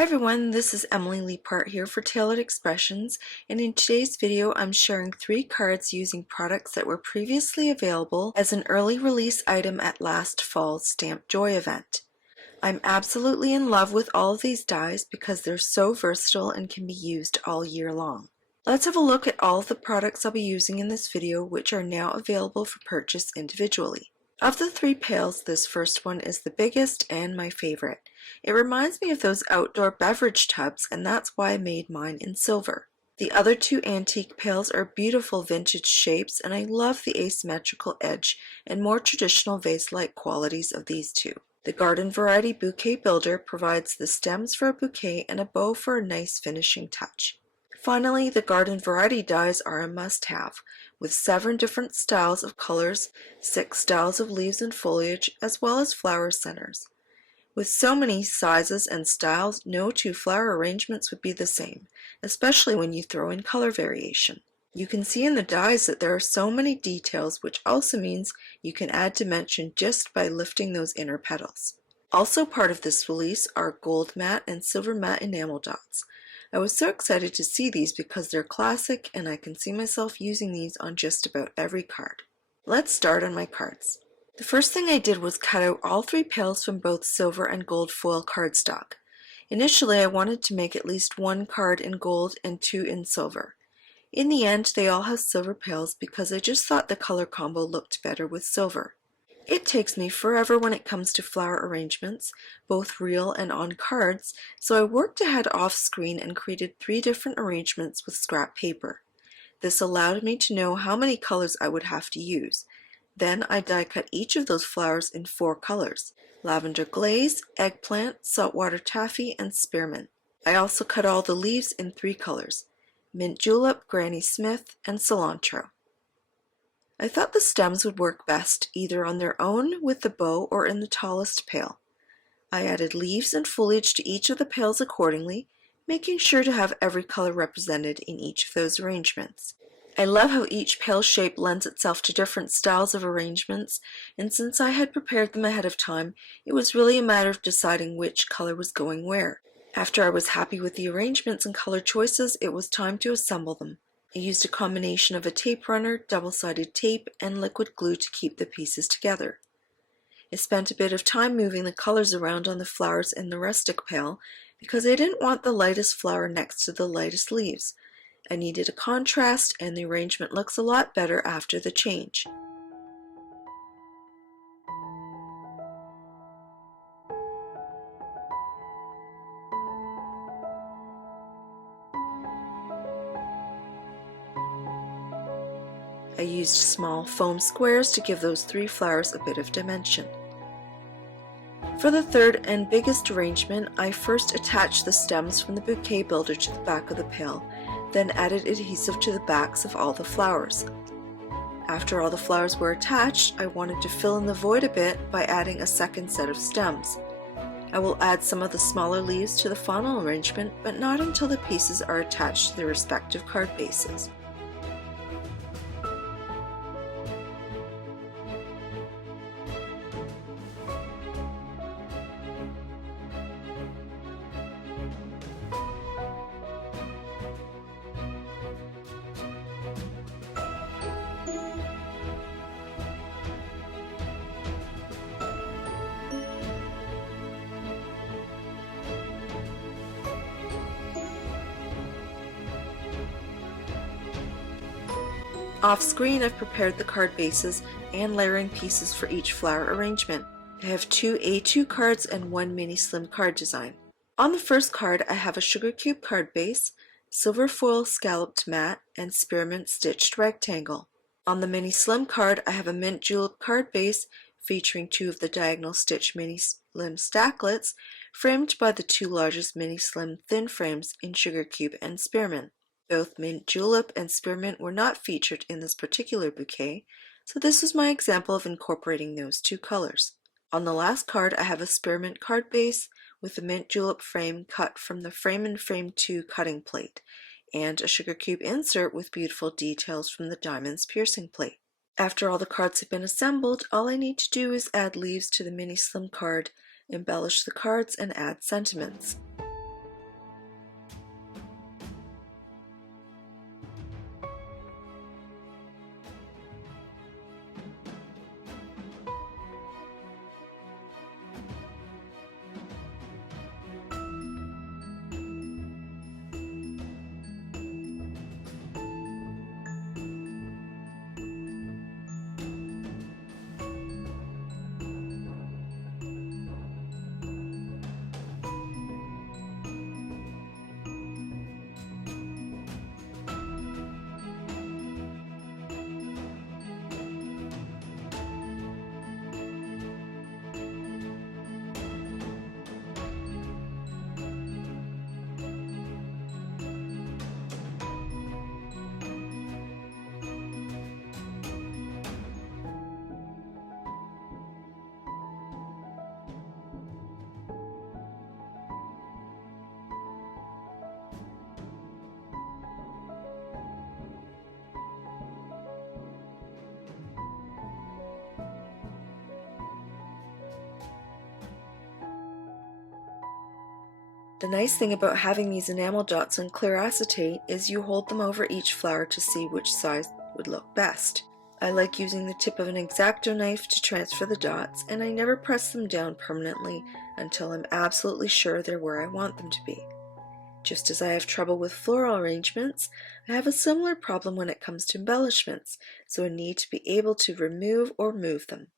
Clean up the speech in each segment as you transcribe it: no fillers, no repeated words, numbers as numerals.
Hi everyone, this is Emily Leiphart here for Tailored Expressions, and in today's video I'm sharing 3 cards using products that were previously available as an early release item at last fall's Stamp Joy event. I'm absolutely in love with all of these dies because they're so versatile and can be used all year long. Let's have a look at all of the products I'll be using in this video, which are now available for purchase individually. Of the 3 pails, this first one is the biggest and my favorite. It reminds me of those outdoor beverage tubs, and that's why I made mine in silver. The other 2 antique pails are beautiful vintage shapes, and I love the asymmetrical edge and more traditional vase-like qualities of these 2. The Garden Variety Bouquet Builder provides the stems for a bouquet and a bow for a nice finishing touch. Finally, the Garden Variety dies are a must-have, with 7 different styles of colors, 6 styles of leaves and foliage, as well as flower centers. With so many sizes and styles, no 2 flower arrangements would be the same, especially when you throw in color variation. You can see in the dies that there are so many details, which also means you can add dimension just by lifting those inner petals. Also part of this release are gold matte and silver matte enamel dots. I was so excited to see these because they're classic and I can see myself using these on just about every card. Let's start on my cards. The first thing I did was cut out all 3 pails from both silver and gold foil cardstock. Initially I wanted to make at least 1 card in gold and 2 in silver. In the end they all have silver pails because I just thought the color combo looked better with silver. It takes me forever when it comes to flower arrangements, both real and on cards, so I worked ahead off screen and created 3 different arrangements with scrap paper. This allowed me to know how many colors I would have to use. Then I die cut each of those flowers in 4 colors: lavender glaze, eggplant, saltwater taffy, and spearmint. I also cut all the leaves in 3 colors: mint julep, Granny Smith, and cilantro. I thought the stems would work best either on their own with the bow or in the tallest pail. I added leaves and foliage to each of the pails accordingly, making sure to have every color represented in each of those arrangements. I love how each pail shape lends itself to different styles of arrangements, and since I had prepared them ahead of time, it was really a matter of deciding which color was going where. After I was happy with the arrangements and color choices, it was time to assemble them. I used a combination of a tape runner, double-sided tape, and liquid glue to keep the pieces together. I spent a bit of time moving the colors around on the flowers in the rustic pail because I didn't want the lightest flower next to the lightest leaves. I needed a contrast, and the arrangement looks a lot better after the change. I used small foam squares to give those 3 flowers a bit of dimension. For the third and biggest arrangement, I first attached the stems from the bouquet builder to the back of the pail, then added adhesive to the backs of all the flowers. After all the flowers were attached, I wanted to fill in the void a bit by adding a second set of stems. I will add some of the smaller leaves to the final arrangement, but not until the pieces are attached to their respective card bases. Off screen, I've prepared the card bases and layering pieces for each flower arrangement. I have 2 A2 cards and 1 mini slim card design. On the first card, I have a sugar cube card base, silver foil scalloped matte, and spearmint stitched rectangle. On the mini slim card, I have a mint julep card base featuring 2 of the diagonal stitch mini slim stacklets, framed by the 2 largest mini slim thin frames in sugar cube and spearmint. Both mint julep and spearmint were not featured in this particular bouquet, so this was my example of incorporating those 2 colors. On the last card, I have a spearmint card base with a mint julep frame cut from the Frame and Frame 2 cutting plate, and a sugar cube insert with beautiful details from the diamond's piercing plate. After all the cards have been assembled, all I need to do is add leaves to the mini slim card, embellish the cards, and add sentiments. The nice thing about having these enamel dots on clear acetate is you hold them over each flower to see which size would look best. I like using the tip of an X-Acto knife to transfer the dots, and I never press them down permanently until I'm absolutely sure they're where I want them to be. Just as I have trouble with floral arrangements, I have a similar problem when it comes to embellishments, so I need to be able to remove or move them.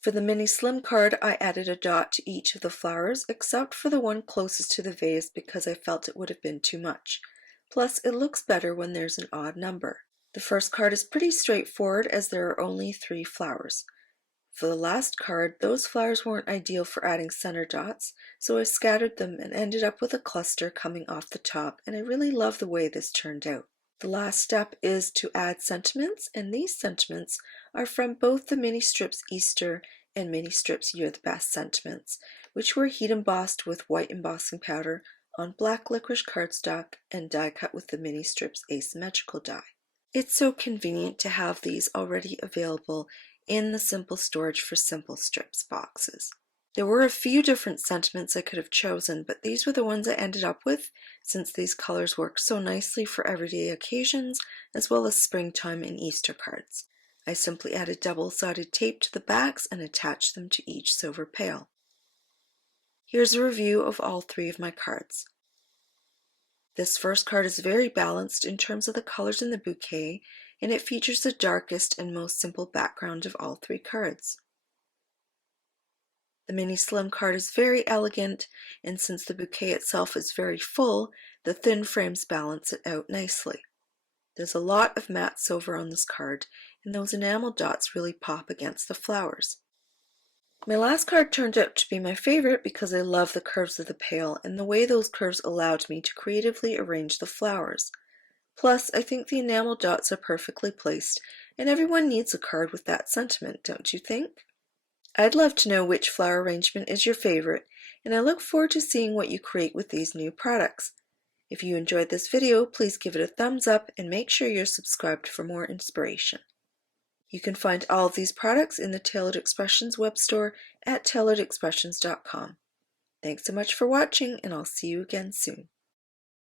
For the mini slim card, I added a dot to each of the flowers except for the one closest to the vase because I felt it would have been too much. Plus, it looks better when there's an odd number. The first card is pretty straightforward as there are only 3 flowers. For the last card, those flowers weren't ideal for adding center dots, so I scattered them and ended up with a cluster coming off the top, and I really love the way this turned out. The last step is to add sentiments, and these sentiments are from both the mini strips Easter and mini strips You're the Best sentiments, which were heat embossed with white embossing powder on black licorice cardstock and die cut with the mini strips asymmetrical die. It's so convenient to have these already available in the Simple Storage for Simple Strips boxes. There were a few different sentiments I could have chosen, but these were the ones I ended up with since these colors work so nicely for everyday occasions as well as springtime and Easter cards. I simply added double-sided tape to the backs and attached them to each silver pail. Here's a review of all 3 of my cards. This first card is very balanced in terms of the colors in the bouquet, and it features the darkest and most simple background of all 3 cards. The mini slim card is very elegant, and since the bouquet itself is very full, the thin frames balance it out nicely. There's a lot of matte silver on this card, and those enamel dots really pop against the flowers. My last card turned out to be my favorite because I love the curves of the pail and the way those curves allowed me to creatively arrange the flowers. Plus, I think the enamel dots are perfectly placed, and everyone needs a card with that sentiment, don't you think? I'd love to know which flower arrangement is your favorite, and I look forward to seeing what you create with these new products. If you enjoyed this video, please give it a thumbs up and make sure you're subscribed for more inspiration. You can find all of these products in the Tailored Expressions web store at tailoredexpressions.com. Thanks so much for watching, and I'll see you again soon.